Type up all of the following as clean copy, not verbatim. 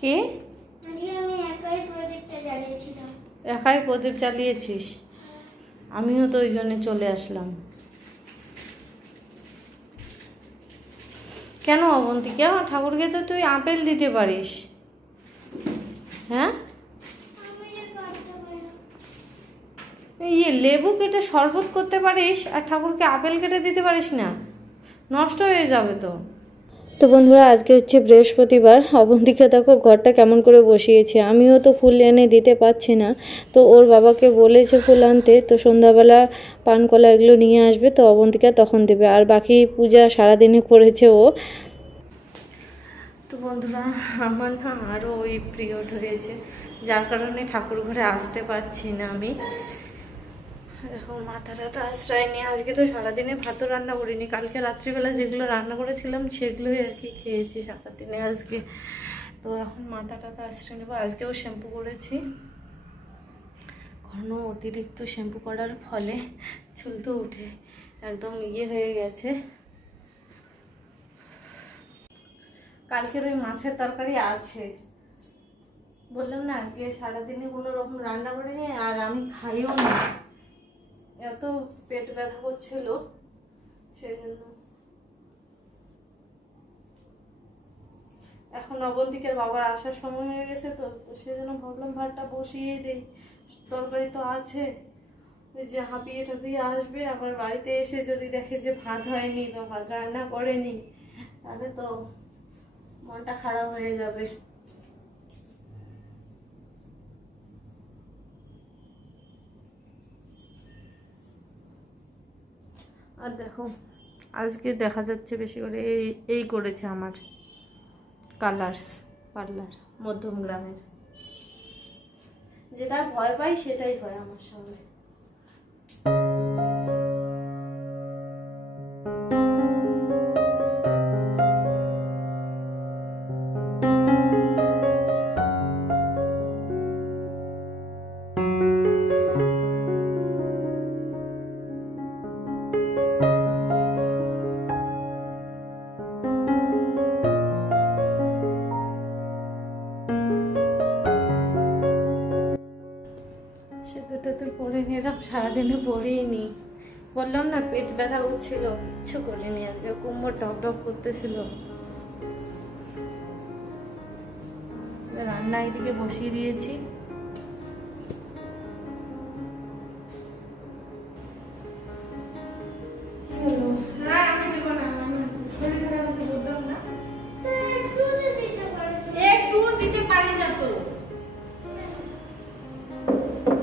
কে? আমি একাই প্রদীপটা জ্বালিয়েছিলাম। একাই প্রদীপ জ্বালিয়েছিস? আমিও তো ওই জন্য চলে আসলাম। কেন অবন্তিকা, ঠাকুরকে তো তুই আপেল দিতে পারিস। হ্যাঁ, লেবু কেটে শরবত করতে পারিস, আর ঠাকুরকে আপেল কেটে দিতে পারিস না? নষ্ট হয়ে যাবে তো। তো বন্ধুরা, আজকে হচ্ছে বৃহস্পতিবার। অবন্তিকা দেখো ঘরটা কেমন করে বসিয়েছে। আমিও তো ফুল এনে দিতে পারছি না, তো ওর বাবাকে বলেছে ফুল আনতে। তো সন্ধ্যাবেলা পানকলা এগুলো নিয়ে আসবে, তো অবন্তিকা তখন দেবে। আর বাকি পূজা সারাদিনে করেছে ও। তো বন্ধুরা, আমার না আরও ওই পিরিয়ড হয়েছে, যার কারণে ঠাকুর ঘরে আসতে পারছি না আমি। এখন মাথাটা আশ্রয় নিয়ে আজকে তো সারাদিনে ভাতও রান্না করিনি। কালকে রাত্রিবেলা যেগুলো রান্না করেছিলাম সেগুলোই আর কি খেয়েছি সারাদিনে আজকে। তো এখন মাথাটা আশ্রয় নেবো। আজকেও শ্যাম্পু করেছি। ঘন অতিরিক্ত শ্যাম্পু করার ফলে চুল তো উঠে একদম হয়ে গেছে। কালকের ওই মাছের তরকারি আছে, বললাম না আজকে সারাদিনে কোনো রকম রান্না করিনি, আর আমি খাইও না। এত পেট ব্যথা করছিল সেই জন্য। এখন অবন্তিকের বাবার আসার সময় হয়ে গেছে, তো সেই জন্য ভাবলাম ভাতটা বসিয়ে দেই। তরকারি তো আছে, যে হাঁপিয়ে টাপিয়ে আসবে, আবার বাড়িতে এসে যদি দেখে যে ভাত হয়নি বা ভাত রান্না করেনি, তাহলে তো মনটা খারাপ হয়ে যাবে। আর দেখো আজকে দেখা যাচ্ছে বেশি করে এই করেছে আমার কালার্স পার্লার মধ্যম গ্রামের। যেটা ভয় পাই সেটাই হয় আমার সঙ্গে। সেটা তো পরে নিলাম, সারাদিনে পরেই নি। বললাম না পেট ব্যথা উঠছিল, কিচ্ছু করিনি আজকে। কোমর টক টক করতেছিল। রান্না এদিকে বসিয়ে দিয়েছি। একটু দিতে পারি না তো,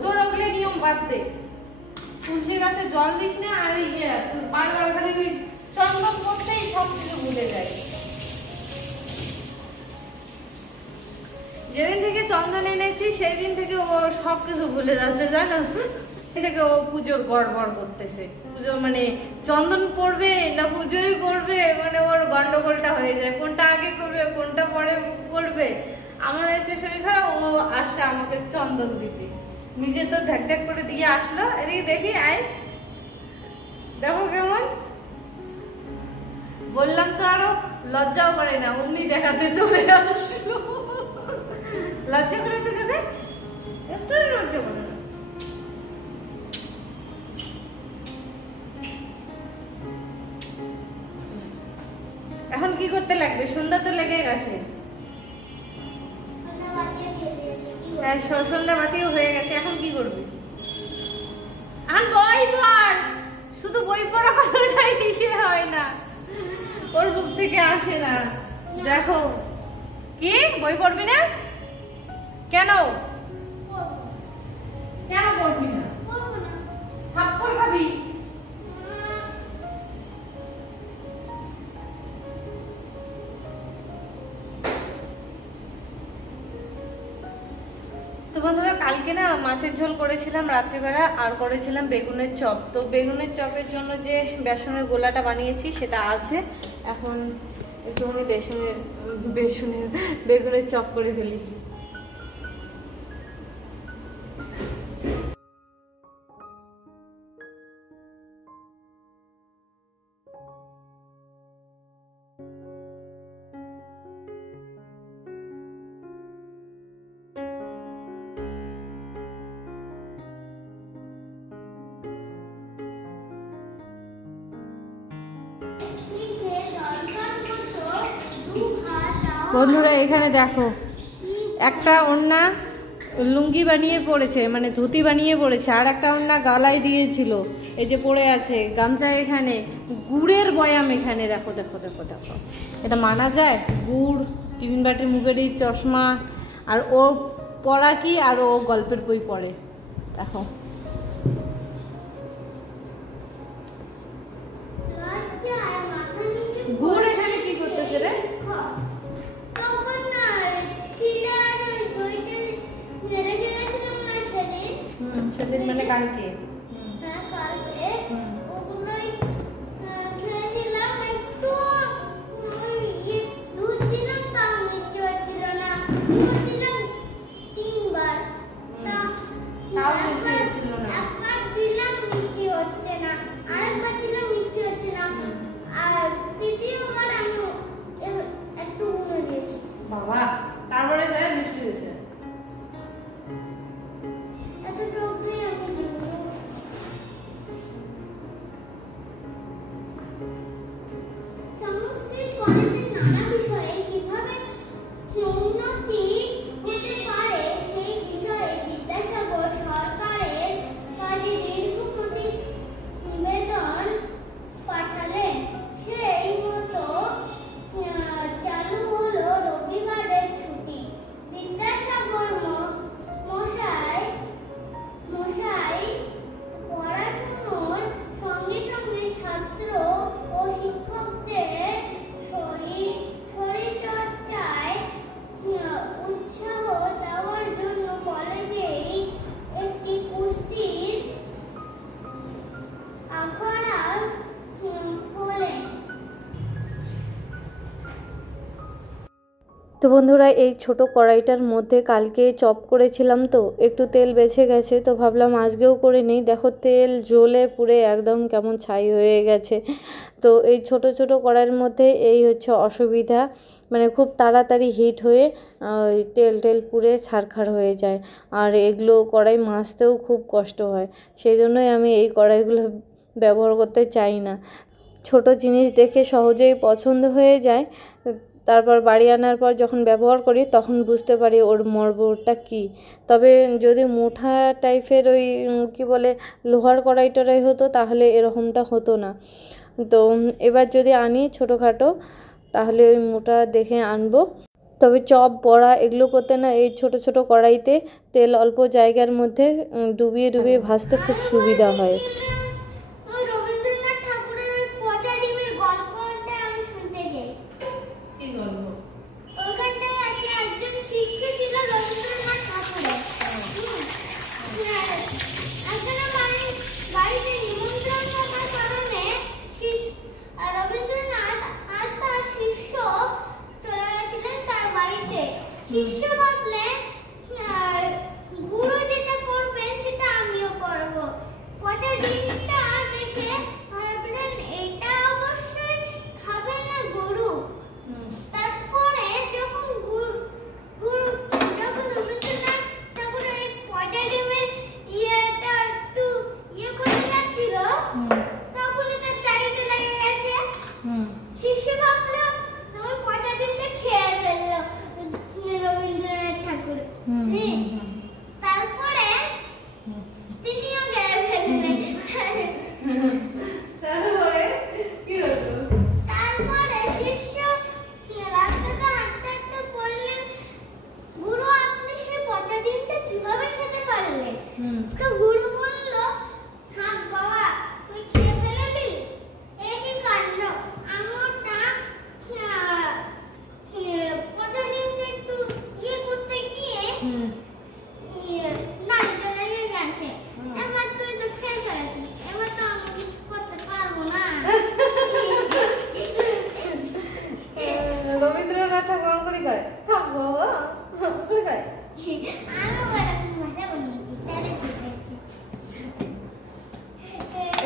তোর ওগুলো নিয়ম বাদ দে। তুলসী গাছে জল দিস না, আর বারবার খালি ওই চন্দন করতেই সব কিছু ভুলে যায়। যেদিন থেকে চন্দন এনেছি সেই দিন থেকে ও সব কিছু ভুলে যাচ্ছে, জানো? থেকে ও পুজোর গড়বড় করতেছে। পুজো মানে চন্দন পড়বে না পুজোই করবে, মানে ওর গন্ডগোলটা হয়ে যায়। কোনটা আগে করবে কোনটা পরে করবে। আমার হয়েছে শরীর খারাপ, ও আসছে আমাকে চন্দন দিতে। নিজে তো ধ্যাক ধ্যাক করে দিয়ে আসলো। এদিকে দেখি, আয় দেখো কেমন। বললাম তো আরো লজ্জাও করে না, অমনি দেখাতে চলে আসলো। লজ্জা করে তো দেবে, একটু লজ্জা করে না। এখন কি করতে লাগবে? সন্ধ্যা তো লেগে গেছে। হ্যাঁ, সন্ধ্যা বাতিও হয়ে গেছে। এখন কি করবি? এখন বই পড়। শুধু বই পড়া কথাটাই হয় না, ওর মুখ থেকে আসে না। দেখো, কি বই পড়বি না? কেন কেন পড়বি না? থাপ্পড় খাবি? তো বন্ধুরা, কালকে না মাছের ঝোল করেছিলাম রাত্রিবেলা, আর করেছিলাম বেগুনের চপ। তো বেগুনের চপের জন্য যে বেসনের গোলাটা বানিয়েছি সেটা আছে। এখন একটুখানি বেগুনের চপ করে ফেলি। বন্ধুরা এখানে দেখো, একটা ওড়না লুঙ্গি বানিয়ে পড়েছে, মানে ধুতি বানিয়ে পড়েছে, আর একটা ওড়না গালায় দিয়েছিল, এই যে পড়ে আছে। গামছা এখানে, গুড়ের বয়াম এখানে, দেখো দেখো দেখো দেখো, এটা মানা যায়? গুড়, টিফিন বাটির মুখের এই চশমা, আর ও পড়া কি, আর ও গল্পের বই পড়ে। দেখো গুড় এখানে কি করতেছে রে? সেদিন মানে কালকে। বাবা, তারপরে যায় মিষ্টি হয়েছে। তো বন্ধুরা, এই ছোট কড়াইটার মধ্যে কালকে চপ করেছিলাম, তো একটু তেল বেঁচে গেছে, তো ভাবলাম আজকেও করে নিই। দেখো তেল জ্বলে পুড়ে একদম কেমন ছাই হয়ে গেছে। তো এই ছোট ছোট কড়াইয়ের মধ্যে এই হচ্ছে অসুবিধা, মানে খুব তাড়াতাড়ি হিট হয়ে তেল টেল পুড়ে ছারখার হয়ে যায়, আর এগুলো কড়াই মাজতেও খুব কষ্ট হয়। সেই জন্যই আমি এই কড়াইগুলো ব্যবহার করতে চাই না। ছোট জিনিস দেখে সহজেই পছন্দ হয়ে যায়, তারপর বাড়ি আনার পর যখন ব্যবহার করি তখন বুঝতে পারি ওর মর্মটা কী। তবে যদি মোটা টাইপের ওই কী বলে লোহার কড়াই টড়াই হতো তাহলে এরকমটা হতো না। তো এবার যদি আনি ছোটোখাটো তাহলে ওই মোটা দেখে আনবো। তবে চপ বড়া এগুলো করতে না এই ছোট ছোট কড়াইতে তেল অল্প জায়গার মধ্যে ডুবিয়ে ডুবিয়ে ভাজতে খুব সুবিধা হয়।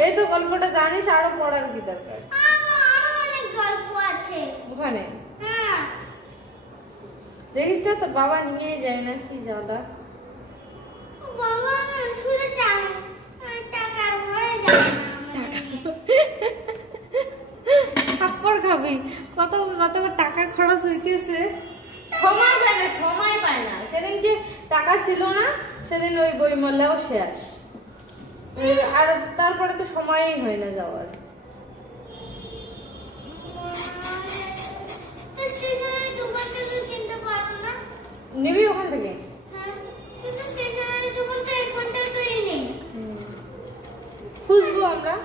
এই তো গল্পটা জানিস, আরো পড়ার কি দরকার? আরো অনেক গল্প আছে ওখানে। হ্যাঁ দেখিস না তোর বাবা নিয়ে যায় না কি জাদা। বাবা শুধু টাকা হয়ে যায় না, থাপ্পড় খাবি। কত কত টাকা খরচ হইতেছে সময় পায় না, সময় পায় না। সেদিন যে টাকা ছিল না, সেদিন ওই বই মল্লাও শেষ, আর তারপরে তো সময়ই হয় না যাওয়ার। নিবি ওখান থেকে? খুঁজবো আমরা।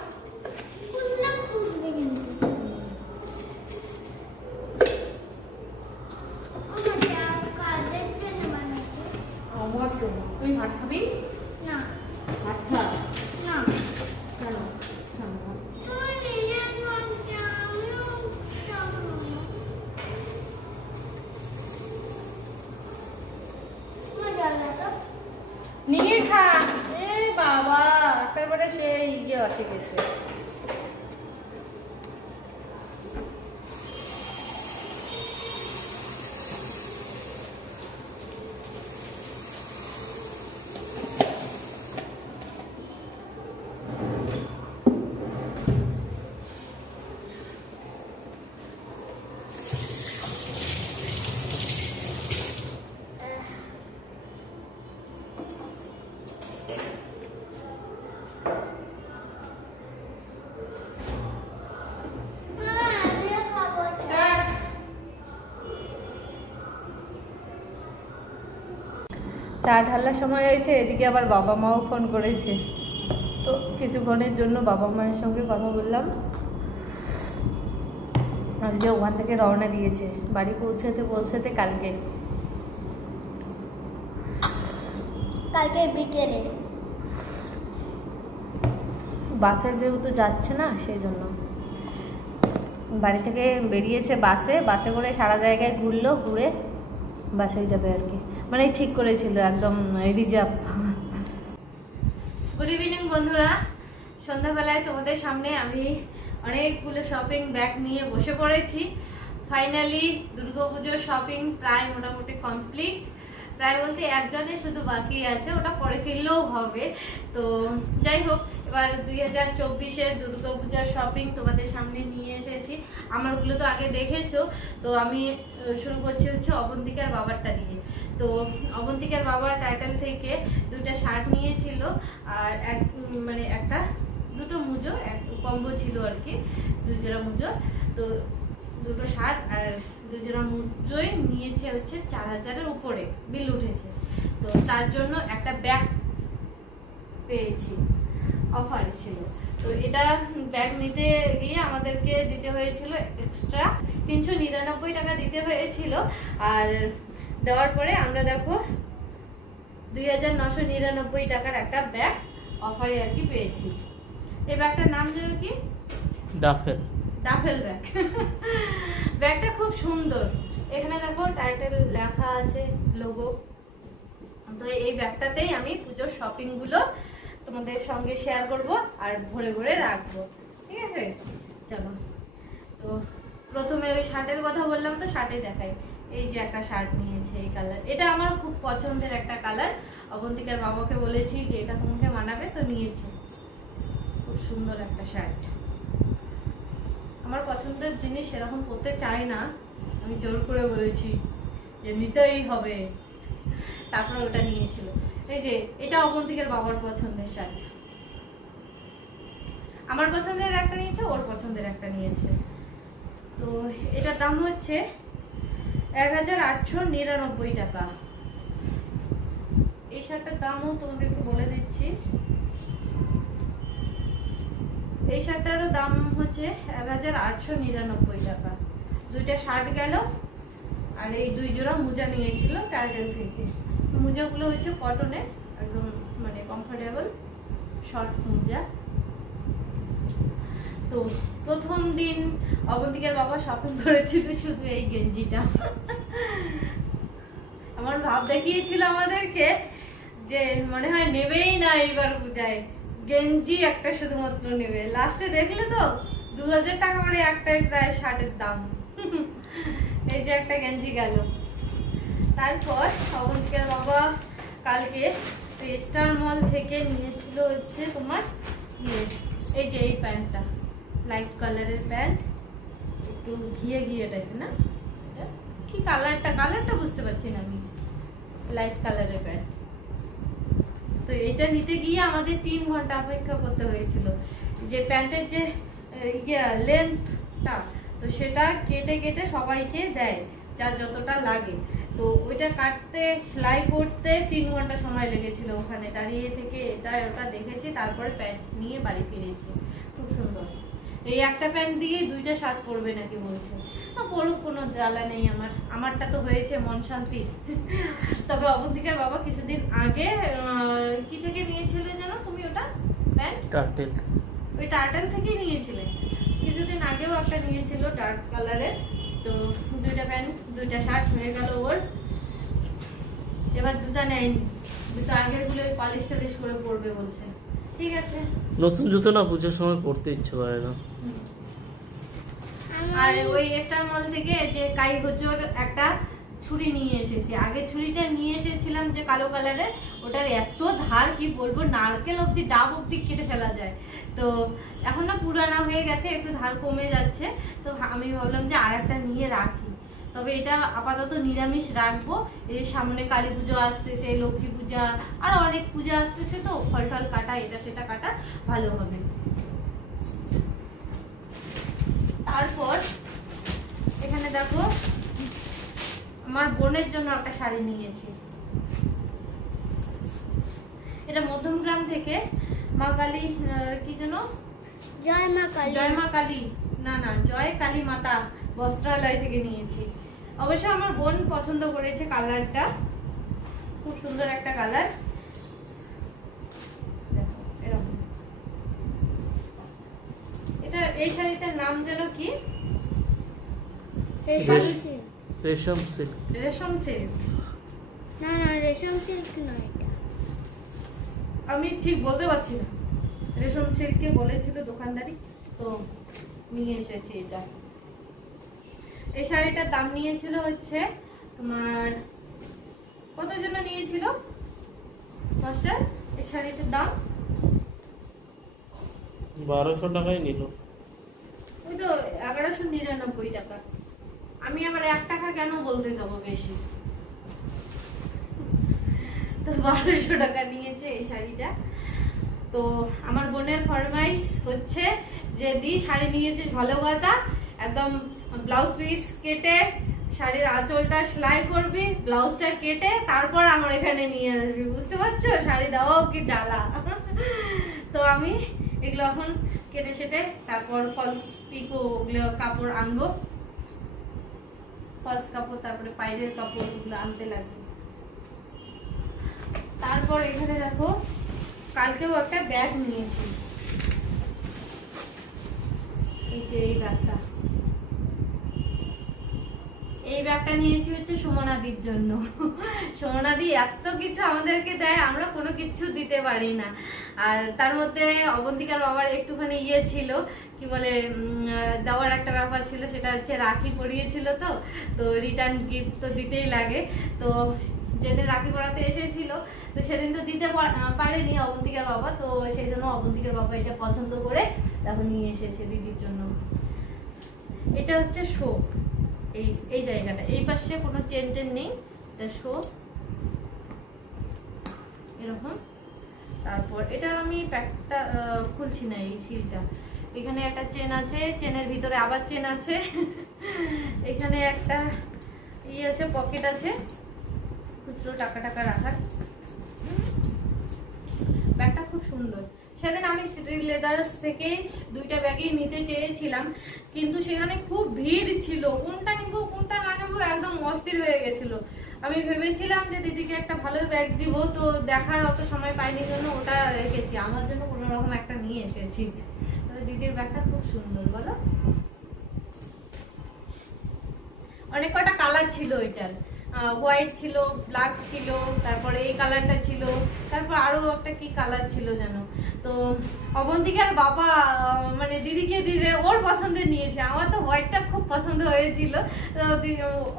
তুই ভাত খাবি না? ভাত খা না কেন? নিয়ে খা। এ বাবা, একেবারে সেই ইয়ে আসে গেছে। চা ঢালার সময় হয়েছে, এদিকে আবার বাবা মাও ফোন করেছে। তো কিছুক্ষণের জন্য বাবা মায়ের সঙ্গে কথা বললাম। আজকে ওখান থেকে রওনা দিয়েছে, বাড়ি পৌঁছাতে কালকে বিকেলে। বাসে যেহেতু যাচ্ছে না, সেই জন্য বাড়ি থেকে বেরিয়েছে বাসে করে সারা জায়গায় ঘুরলো, ঘুরে বাসেই যাবে আর কি, মানে ঠিক করেছিল একদম রিজার্ভ। গুড ইভিনিং বন্ধুরা, সন্ধ্যাবেলায় তোমাদের সামনে আমি অনেকগুলো শপিং ব্যাগ নিয়ে বসে পড়েছি। ফাইনালি দুর্গাপুজোর শপিং প্রায় মোটামুটি কমপ্লিট, প্রায় বলতে একজনের শুধু বাকি আছে, ওটা পরে কিনলেও হবে। তো যাই হোক, এবার 2024-এর দুর্গাপূজার শপিং তোমাদের সামনে নিয়ে এসেছি। আমারগুলো তো আগে দেখেছো, তো আমি শুরু করছি হচ্ছে অবন্তিকার বাবারটা দিয়ে। তো অবন্তিকার বাবার টাইটেল থেকে দুটো শার্ট নিয়েছিল, আর দুটো মুজো, এক কম্বো ছিল আর কি, 2 জোড়া মুজো। তো দুটো শার্ট আর 2 জোড়া মুজোই নিয়েছে হচ্ছে 4000-এর উপরে বিল উঠেছে। তো তার জন্য একটা ব্যাগ পেয়েছি, অফার ছিল। তো এটা ব্যাগ নিতে গিয়ে আমাদেরকে দিতে হয়েছিল এক্সট্রা 399 টাকা দিতে হয়েছিল, আর দেওয়ার পরে আমরা দেখো 2999 টাকার একটা ব্যাগ অফারে আর কি পেয়েছি। এই ব্যাগটার নাম যেন কি? Duffel bag. ব্যাগটা খুব সুন্দর, এখানে দেখো টাইটেল লেখা আছে, লোগো। তো এই ব্যাগটাতেই আমি পুজোর শপিং গুলো তোমাদের সঙ্গে শেয়ার করব আর ভরে ভরে রাখবো, ঠিক আছে? চলো, তো প্রথমে ওই শার্টের কথা বললাম, তো শার্টে দেখাই। এই যে একটা শার্ট নিয়েছে, এই কালার, এটা আমার খুব পছন্দের একটা কালার। অবন্তিকার বাবাকে বলেছি যে এটা তোমাকে মানাবে, তো নিয়েছে। খুব সুন্দর একটা শার্ট। আমার পছন্দের জিনিস সেরকম পরতে চাই না, আমি জোর করে বলেছি যে নিতেই হবে, তারপর ওটা নিয়েছিল। এই যে এটা অবন্তিকার বাবার পছন্দের শার্ট, আমার পছন্দের একটা নিয়েছে, ওর পছন্দের একটা নিয়েছে। তো এটার দাম হচ্ছে 1899 টাকা। এই শার্টটার দামও তোমাদেরকে বলে দিচ্ছি। এই শার্টটারও দাম হচ্ছে 1899 টাকা। দুইটা শার্ট গেল, আর এই 2 জোড়া মোজা নিয়েছিল টাইটেল থেকে। মোজাগুলো হচ্ছে কটনের, একদম মানে কমফোর্টেবল শর্ট মোজা। তো প্রথম দিন অবন্তিকার বাবা শপিং করেছিল শুধু এই গেঞ্জিটা। আমার ভাব দেখিয়েছিল আমাদেরকে যে মনে হয় নেবেই না এইবার পূজায়, গেঞ্জি একটা শুধুমাত্র নেবে। লাস্টে দেখলে তো 2000 টাকা করে একটাই প্রায় শার্টের দাম। এই যে একটা গেঞ্জি গেল। তারপর অবন্তিকার বাবা কালকে স্টার মল থেকে নিয়েছিল হচ্ছে তোমার এই যে এই প্যান্টটা, লাইট কালারের প্যান্ট, একটু ঘিয়ে ঘিয়ে টাইপের না, কি কালারটা বুঝতে পারছি না আমি, লাইট কালারের প্যান্ট। তো এটা নিতে গিয়ে আমাদের 3 ঘন্টা অপেক্ষা করতে হয়েছিল। যে প্যান্টের যে লেন্থটা, তো সেটা কেটে কেটে সবাইকে দেয় যার যতটা লাগে। তো ওইটা কাটতে সেলাই করতে 3 ঘন্টা সময় লেগেছিল, ওখানে দাঁড়িয়ে থেকে এটা ওটা দেখেছি, তারপরে প্যান্ট নিয়ে বাড়ি ফিরেছি। খুব সুন্দর। এই একটা প্যান্ট দিয়ে 2টা শার্ট পরবে নাকি বলছে। পরুক, কোনো জ্বালা নেই আমারটা তো হয়েছে মন শান্তি। তবে অবন্তিকার বাবা কিছুদিন আগে কি থেকে নিয়েছিলে জানো তুমি ওটা প্যান্ট? টার্টেল। ওই টার্টেল থেকেই নিয়েছিলে। কিছুদিন আগেও একটা নিয়েছিল ডার্ক কালারের। তো 2টা প্যান্ট 2টা শার্ট হয়ে গেল ওর। এবার জুতা নেয়নি, জুতা আগের গুলো পালিশ টালিশ করে পরবে বলছে। ঠিক আছে, নতুন জুতো না পুজোর সময় পরতে ইচ্ছে করে না। আর ওই স্টার মল থেকে যে কাই হজোর একটা ছুরি নিয়ে এসেছি। আগে ছুরিটা নিয়ে এসেছিলাম যে কালো কালারের, ওটার এত ধার কি বলবো, নারকেল অব্দি ডাব অব্দি কেটে ফেলা যায়। তো এখন না পুরানা হয়ে গেছে, একটু ধার কমে যাচ্ছে। তো আমি ভাবলাম যে আর একটা নিয়ে রাখি। তবে এটা আপাতত নিরামিষ রাখবো। এই সামনে কালী পুজো আসতেছে, লক্ষ্মী পূজা, আর অনেক পূজা আসতেছে, তো ফল টল কাটা এটা সেটা কাটা ভালো হবে। তারপর এখানে দেখো আমার বোনের জন্য একটা শাড়ি নিয়েছি। এটা মধ্যমগ্রাম থেকে মা কালী কি যেন, জয় মা কালী, জয় মা কালী না জয় কালী মাতা বস্ত্রালয় থেকে নিয়েছি। অবশ্য আমার বোন পছন্দ করেছে কালারটা, খুব সুন্দর একটা কালার। এরকম এটা, এই শাড়িটার নাম যেন কি, রেশম সিল্ক। রেশম সিল্ক না রেশম সিল্ক নয়, এটা আমি ঠিক বলতে পারছি না। রেশম সিল্কে বলেছিল দোকানদারি, তো নিয়ে এসেছি এটা। এই শাড়িটার দাম নিয়েছিল হচ্ছে তোমার, কত জন্য নিয়েছিল মাস্টার? এই শাড়িটার দাম 1200 টাকাই নিল। ওই তো 1199 টাকা। আমি আবার 1 টাকা কেন বলতে যাবো বেশি, তো 1200 টাকা নিয়েছে এই শাড়িটা। তো আমার বোনের ফরমাইশ হচ্ছে যে দি শাড়ি নিয়েছিস ভালো কথা, একদম ব্লাউজ পিস কেটে শাড়ির আঁচলটা সেলাই করবি, ব্লাউজটা কেটে তারপর আমার এখানে নিয়ে আসবি। বুঝতে পারছো, শাড়ি দেওয়াও কি জ্বালা। তো আমি এগুলো এখন কেটে সেটে তারপর ফলস পিকো ওগুলো কাপড় আনবো, ফলস কাপড়, তারপরে পাইরের কাপড় ওগুলো আনতে লাগবে। তারপর এখানে দেখো কালকেও একটা ব্যাগ নিয়েছি, এই যে এই ব্যাগটা। এই ব্যাগটা নিয়েছি হচ্ছে সুমনাদির জন্য। সুমনাদি এত কিছু আমাদেরকে দেয়, আমরা কোনো কিছু দিতে পারি না। আর তার মধ্যে অবন্তিকার বাবার একটুখানি ইয়ে ছিল, কি বলে দেওয়ার একটা ব্যাপার ছিল, সেটা হচ্ছে রাখি পরিয়েছিল। তো রিটার্ন গিফট তো দিতেই লাগে। তো যেদিন রাখি পরাতে এসেছিল, তো সেদিন তো দিতে পারেনি অবন্তিকার বাবা, তো সেই জন্য অবন্তিকার বাবা এটা পছন্দ করে তারপর নিয়ে এসেছে দিদির জন্য। এটা হচ্ছে শো, এই জায়গাটা, এই পাশে কোনো চেন টেন নেই, এটা শো এরকম। তারপর এটা আমি প্যাকটা খুলছি না, এই সিলটা। এখানে একটা চেন আছে, চেনের ভিতরে আবার চেন আছে। এখানে একটা ইয়ে আছে, পকেট আছে খুচরো টাকা রাখার। ব্যাগটা খুব সুন্দর। সেদিন আমি সিটি লেদার্স থেকে 2টা ব্যাগই নিতে চেয়েছিলাম, কিন্তু সেখানে খুব ভিড় ছিল, কোনটা নিবো কোনটা না নেবো একদম অস্থির হয়ে গেছিল। আমি ভেবেছিলাম যে দিদিকে একটা ভালো ব্যাগ দিব, তো দেখার অত সময় পাইনি জন্য ওটা রেখেছি, আমার জন্য কোনো রকম একটা নিয়ে এসেছি। দিদির ব্যাগটা খুব সুন্দর, বলো। অনেক কটা কালার ছিল ওইটার, হোয়াইট ছিল, ব্ল্যাক ছিল, তারপরে এই কালারটা ছিল, তারপর আরো একটা কি কালার ছিল জানো। তো অবন্তিকার বাবা মানে দিদিকে দিলে ওর পছন্দের নিয়েছে, আমার তো হোয়াইটটা খুব পছন্দ হয়েছিল। তো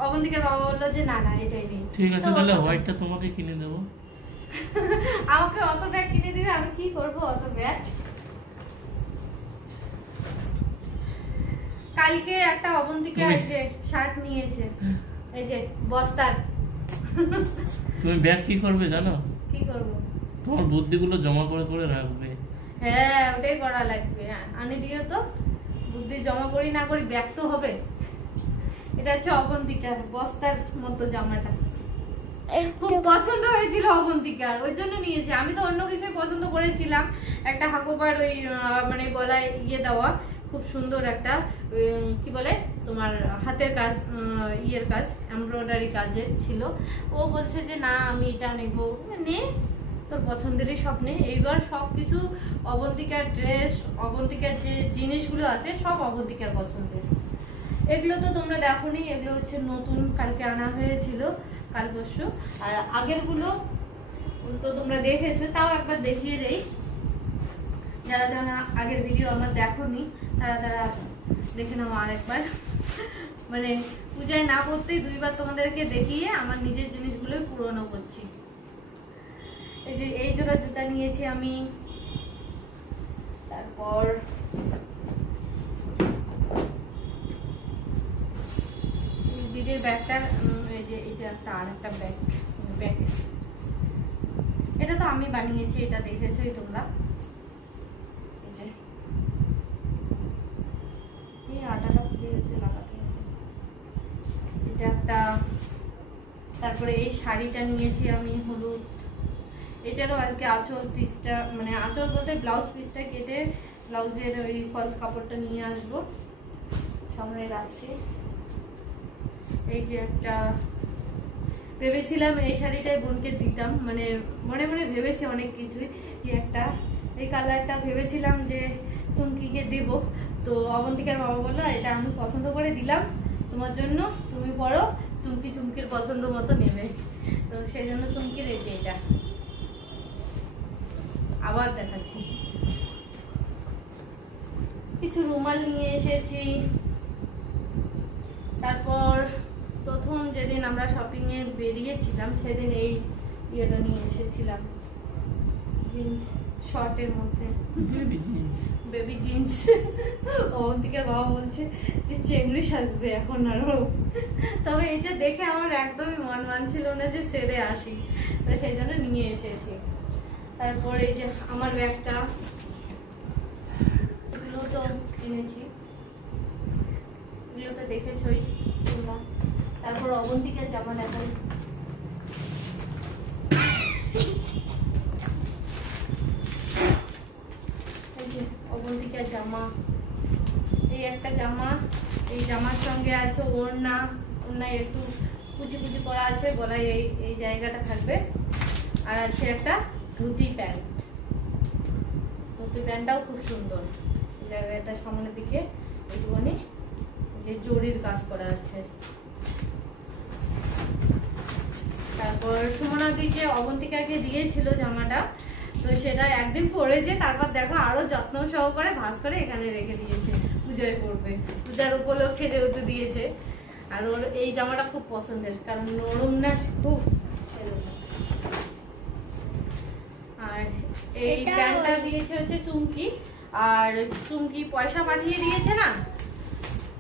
অবন্তিকার বাবা বললো যে না এটাই নেই। ঠিক আছে, তাহলে হোয়াইটটা তোমাকে কিনে দেবো। আমাকে অত ব্যাগ কিনে দিবে, আমি কি করবো অত ব্যাগ। কালকে একটা অবন্তিকা শার্ট নিয়েছে, এই যে বস্তার। তুমি ব্যাগ কি করবে জানো? কি করব? তোমার বুদ্ধিগুলো জমা করে করে রাখবে। হ্যাঁ ওটাই করা লাগবে। আনি দিও তো, বুদ্ধি জমা করি না করি ব্যাগ তো হবে। এটা হচ্ছে অবন্তিকার বস্তার মতো জামাটা, খুব পছন্দ হয়েছিল অবন্তিকার, ওই জন্য নিয়েছি। আমি তো অন্য কিছুই পছন্দ করেছিলাম, একটা হাকোপার ওই মানে গলায় ইয়ে দেওয়া, খুব সুন্দর একটা কি বলে তোমার হাতের কাজ, ইয়ের কাজ, এমব্রয়ডারি কাজের ছিল। ও বলছে যে না আমি এটা নেব, নে তোর পছন্দেরই সব নে। এইবার সব কিছু অবন্তিকার ড্রেস, অবন্তিকার যে জিনিসগুলো আছে সব অবন্তিকার পছন্দের। এগুলো তো তোমরা দেখোনি, এগুলো হচ্ছে নতুন কালকে আনা হয়েছিল, কাল পরশু। আর আগের গুলো তো তোমরা দেখেছো, তাও একবার দেখিয়ে দেই। যারা যারা আগের ভিডিও আমার দেখোনি তারা তারা দেখে নাও আরেকবার। মানে পূজায় না করতেই দুইবার তোমাদেরকে দেখিয়ে আমার নিজের জিনিসগুলোই পুরনো করছি। এই যে এই জোড়া জুতা নিয়েছি আমি, তারপর দিদির ব্যাগটা, এই যে এটা একটা আর একটা ব্যাগ, এটা তো আমি বানিয়েছি, এটা দেখেছোই তোমরা। এই আটাটা ফুলে গেছে লাগাতে, এটা একটা। তারপরে এই শাড়িটা নিয়েছি আমি হলুদ, এটারও আজকে আঁচল পিসটা, মানে আঁচল বলতে ব্লাউজ পিসটা কেটে ব্লাউজের ওই ফলস কাপড়টা নিয়ে আসবো, সামনে রাখছি। এই যে একটা ভেবেছিলাম এই শাড়িটাই বোনকে দিতাম, মানে মনে মনে ভেবেছি অনেক কিছুই। একটা এই কালারটা ভেবেছিলাম যে চুমকিকে দেব, তো অবন্তিকার বাবা বললো এটা আমি পছন্দ করে দিলাম তোমার জন্য, তুমি পরো, চুমকি চুমকির পছন্দ মতো নেবে। তো সেই জন্য চুমকির এই যে এটা আবার দেখাচ্ছি। কিছু রুমাল নিয়ে এসেছি। তারপর প্রথম যেদিন আমরা শপিং এ বেরিয়েছিলাম সেদিন এই ইয়েটা নিয়ে এসেছিলাম, জিন্স শর্টের মধ্যে, বেবি জিন্স। অবন্তিকার বাবা বলছে যে চেংড়ি সাজবে এখন আরো, তবে এটা দেখে আমার একদমই মন মানছিল না যে সেরে আসি, তো সেই জন্য নিয়ে এসেছি। তারপরে এই যে আমার ব্যাগটা, এগুলো তো কিনেছি, এগুলো তো দেখেছই তোমরা। তারপর অবন্তিকার জামা দেখাই, এই যে অবন্তিকার জামা, এই একটা জামা, এই জামার সঙ্গে আছে ওড়না, ওড়নায় একটু কুচি কুচি করা আছে, গলায় এই এই জায়গাটা থাকবে। আর আছে একটা ধুতি প্যান্ট, ধুতি প্যান্টটাও খুব সুন্দর, জায়গাটা সামনের দিকে একটুখানি যে জরির কাজ করা আছে। তারপর সুমনাদি যে অবন্তিকাকে দিয়েছিল জামাটা, তো সেটা একদিন পরেছে, তারপর দেখো আরো যত্ন সহকারে ভাঁজ করে এখানে রেখে দিয়েছে, পূজায় পড়বে, পূজার উপলক্ষে যেহেতু দিয়েছে। আর ওর এই জামাটা খুব পছন্দের, কারণ নরম না খুব। আর এই প্যান্টটা দিয়েছে হচ্ছে চুমকি, আর চুমকি পয়সা পাঠিয়ে দিয়েছে না,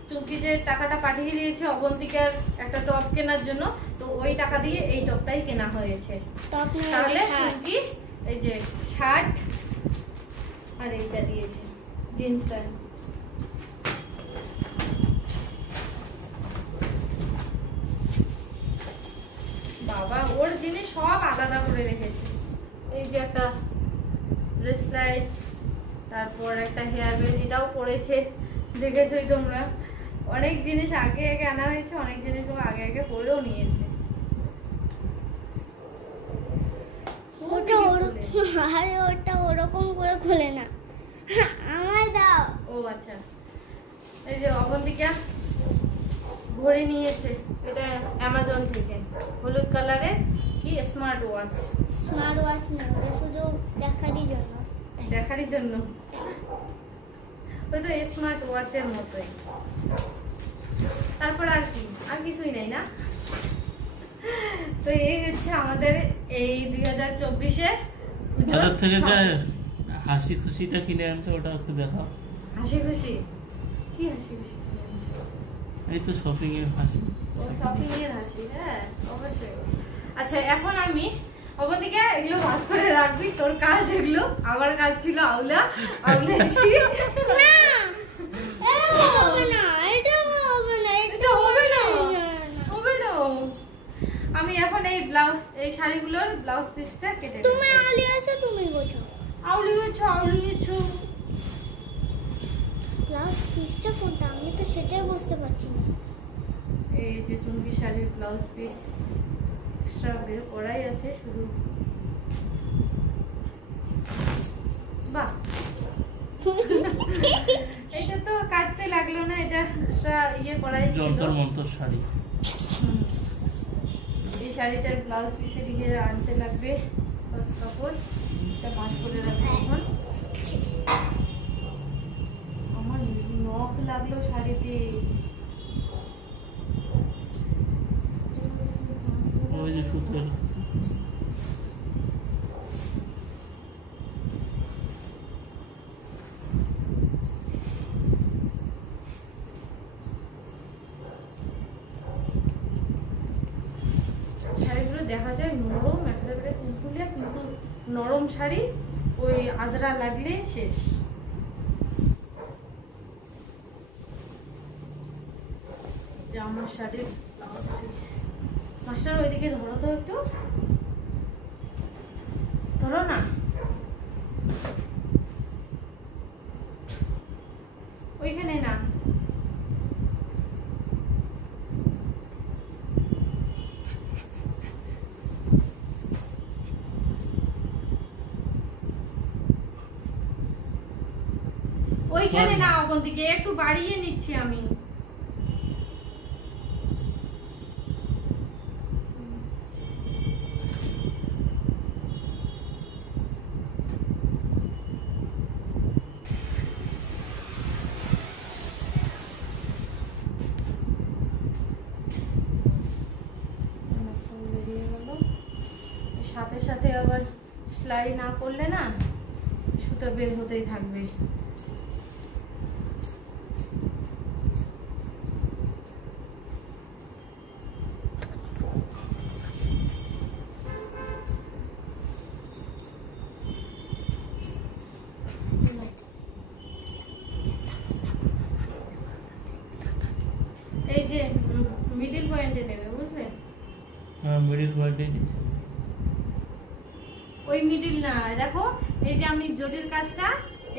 চুমকি যে টাকাটা পাঠিয়ে দিয়েছে অবন্তিকার একটা টপ কেনার জন্য, তো ওই টাকা দিয়ে এই টপটাই কেনা হয়েছে। তাহলে চুমকি এই যে শার্ট আর এইটা দিয়েছে জিন্স প্যান্ট। বাবা ওর জিনিস সব আলাদা করে রেখেছে। এই যে একটা ব্রেসলাইট, তারপর একটা হেয়ার বেল্ট, এটাও পরেছে, দেখেছোই তোমরা। অনেক জিনিস আগে আগে আনা হয়েছে, অনেক জিনিস ও আগে আগে পরেও নিয়েছে। ওটা ওরকম করে খোলে না, আমায় দাও। ও আচ্ছা, এই যে অবন্তিকা ঘড়ি নিয়েছে, এটা অ্যামাজন থেকে, হলুদ কালারের, কি স্মার্ট ওয়াচ। স্মার্ট ওয়াচ না, ওটা শুধু দেখারই জন্য। দেখারই জন্য, ওই তো স্মার্ট ওয়াচের মতোই। তারপর আর কি, আর কিছুই নেই না। তো এই হচ্ছে আমাদের এই 2024-এ বাজার থেকে যা হাসি খুশিটা কিনে আনছে ওটা একটু দেখাও। হাসি খুশি কি হাসি খুশি কিনে আনছে? এই তো শপিং এর হাসি। শপিং এর হাসি, হ্যাঁ অবশ্যই। আচ্ছা এখন আমি অবদিকে এগুলো ভাজ করে রাখবি, তোর কাজ এগুলো, আমার কাজ ছিল আউলা আউলেছি। আমি এখন এই ব্লাউজ, এই শাড়িগুলোর ব্লাউজ পিসটা কেটে তুমি আউলিয়েছো, তুমি গোছাও। আউলিয়েছো ব্লাউজ পিসটা কোনটা আমি তো সেটাই বুঝতে পারছি না। এই যে চুমকি শাড়ির ব্লাউজ পিস এক্সট্রা বের করাই আছে শুধু। বাহ এটা তো কাটতে লাগলো না, এটা এক্সট্রা ইয়ে করাই ছিল। যন্তর মন্তর শাড়ি। এই শাড়িটার ব্লাউজ পিসের ইয়ে আনতে লাগবে কাপড়, এটা ভাঁজ করে রাখবো এখন। আমার নখ লাগলো শাড়িতে। ওই যে সুতোর শাড়িগুলো দেখা যায় নরম, একেবারে তুলতুলে, কিন্তু নরম শাড়ি, ওই আজরা লাগলে শেষ। আমার শাড়ির ব্লাউজ পিস। মাস্টার ওইদিকে ধরো তো একটু, ধরো না। ওইখানে না, ওইখানে না, ওখান থেকে একটু বাড়িয়ে নিচ্ছি আমি। সাথে সাথে আবার সেলাই না করলে না সুতো বের হতেই থাকবে। এই যে মিডল পয়েন্টে নেবে, বুঝলে? হ্যাঁ মিডল পয়েন্টে দিচ্ছি। ওই মিডিল না, দেখো এই যে আমি জরির কাজটা,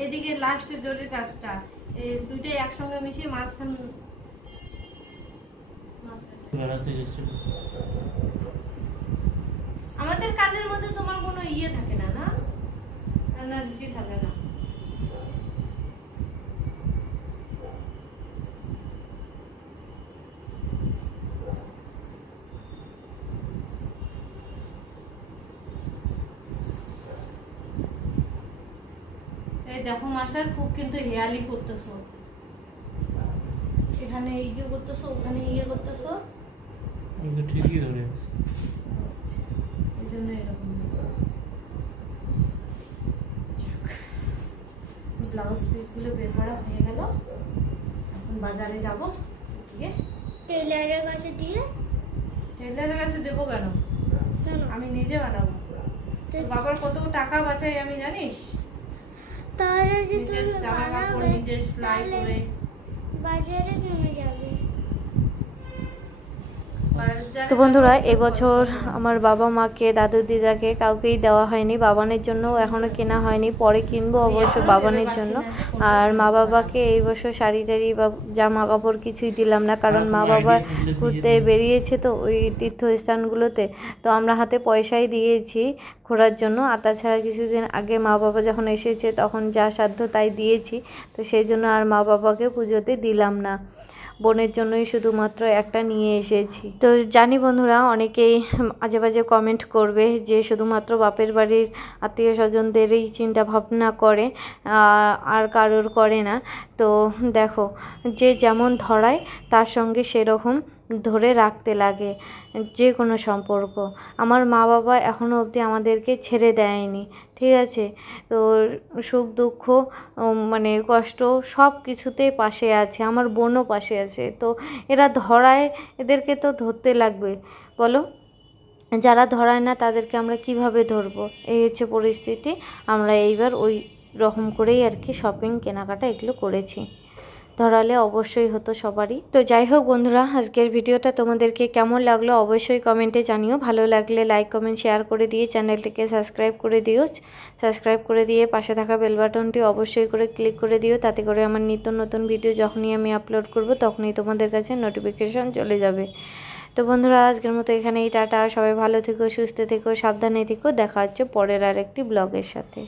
এদিকে লাস্টে জরির কাজটা, এই দুইটাই একসঙ্গে মিশিয়ে মাঝখান। বেড়াতে গেছিল। আমাদের কাজের মধ্যে তোমার কোনো ইয়ে থাকে না, না এনার্জি থাকে না। এই দেখো মাস্টার, খুব কিন্তু হেয়ালি করতেছো, এখানে ইয়ে করতেছো, ওখানে ইয়ে করতেছো, আমি তো ঠিকই ধরে আছি। এই জন্য এরকম। ব্লাউজ পিসগুলো বের করা হয়ে গেল, এখন বাজারে যাব, গিয়ে টেইলারের কাছে দিয়ে। টেইলারের কাছে দেবো কেন? কেন? আমি নিজে বানাবো। তোর বাবার কত টাকা বাঁচাই আমি জানিস? তাহলে যে নিজের তুমি জামা কাপড় বানাবে, নিজে সেলাই তাহলে করে বাজারে কেন যাবে? বাজারে তো বন্ধুরা, যাবো, এবছর পয়সা দেবো। আমার বাবা মাকে, দাদু দিদাকে কাউকেই দেওয়া হয়নি। বাবানের জন্য এখনও কেনা হয়নি, পরে কিনবো অবশ্য বাবানের জন্য। আর মা বাবাকে এই বছর শাড়ি টাড়ি বা জামা কাপড় কিছুই দিলাম না, কারণ মা বাবা ঘুরতে বেরিয়েছে তো ওই তীর্থস্থানগুলোতে, তো আমরা হাতে পয়সাই দিয়েছি ঘোরার জন্য। আর তাছাড়া কিছুদিন আগে মা বাবা যখন এসেছে তখন যা সাধ্য তাই দিয়েছি, তো সেই জন্য আর মা বাবাকে পুজোতে দিলাম না। বোনের জন্যই শুধুমাত্র একটা নিয়ে এসেছি। তো জানি বন্ধুরা অনেকেই আজে বাজে কমেন্ট করবে যে শুধুমাত্র বাপের বাড়ির আত্মীয় স্বজনদেরই চিন্তা ভাবনা করে, আর কারোর করে না। তো দেখো, যে যেমন ধরায় তার সঙ্গে সেরকম ধরে রাখতে লাগে যে কোনো সম্পর্ক। আমার মা বাবা এখনও অবধি আমাদেরকে ছেড়ে দেয়নি, ঠিক আছে? তো সুখ দুঃখ মানে কষ্ট সব কিছুতেই পাশে আছে, আমার বোনও পাশে আছে। তো এরা ধরায়, এদেরকে তো ধরতে লাগবে, বলো? যারা ধরায় না তাদেরকে আমরা কিভাবে ধরবো? এই হচ্ছে পরিস্থিতি। আমরা এইবার ওই রকম করেই আর কি শপিং কেনাকাটা এগুলো করেছি। ধরালে অবশ্যই হতো সবারই। তো যাই হোক বন্ধুরা, আজকের ভিডিওটা তোমাদেরকে কেমন লাগলো অবশ্যই কমেন্টে জানিও। ভালো লাগলে লাইক কমেন্ট শেয়ার করে দিয়ে চ্যানেলটিকে সাবস্ক্রাইব করে দিও। সাবস্ক্রাইব করে দিয়ে পাশে থাকা বেল বাটনটি অবশ্যই করে ক্লিক করে দিও, তাতে করে আমার নিত্য নতুন ভিডিও যখনই আমি আপলোড করব তখনই তোমাদের কাছে নোটিফিকেশন চলে যাবে। তো বন্ধুরা, আজকের মতো এখানেই টাটা। সবাই ভালো থেকো, সুস্থ থেকো, সাবধানে থেকো। দেখা হচ্ছে পরের আরেকটি ব্লগের সাথে।